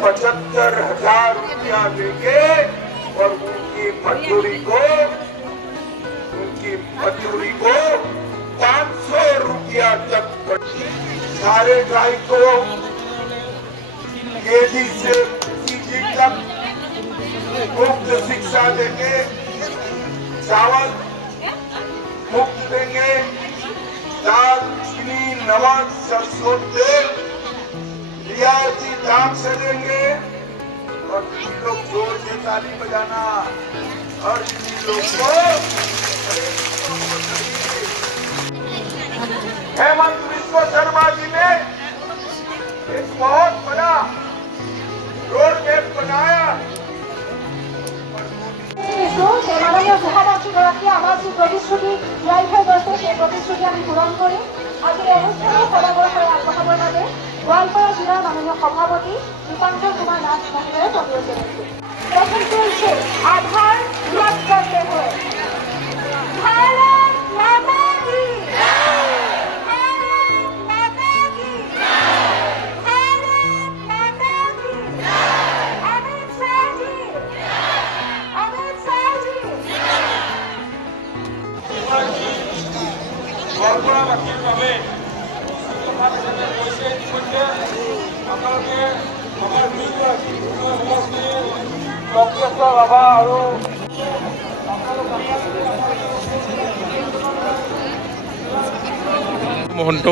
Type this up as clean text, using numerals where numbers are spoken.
75,000 रुपया देंगे और उनकी मजदूरी को 500 रुपया तक। सारे ड्राइव को केजी से पीजी तक मुफ्त शिक्षा देंगे, चावल मुफ्त देंगे, दाल, चीनी, नमक, सरसों तेल रियायती दाम से देंगे। और किसी लोग जोर से ताली बजाना और किसी लोग को हेमंत विश्व शर्मा जी ने एक बहुत बड़ा रोड मैप बनाया। মাননীয় সভাপতিগৰাকী আমাৰ যি প্ৰতিশ্ৰুতি দিয়াই থৈ গৈছে সেই প্ৰতিশ্ৰুতি আমি পূৰণ কৰিম। আজি এই অনুষ্ঠানত সদাগৰ হৈ আগবঢ়াবৰ বাবে গোৱালপাৰা জিলাৰ মাননীয় সভাপতি দীপাংকৰ কুমাৰ নাথ মহোদয়ে অনুৰোধ জনাইছোঁ। এখন চলছে আধাৰ ব্লক কৰতে হয়। গোৱালপাৰাবাসীৰ বাবে কৈছে ইতিমধ্যে আপোনালোকে আমাৰ দুয়োগৰাকী সমষ্টিৰ লক্ষ্যেশ্বৰ ৰাভা আৰু মহন্ত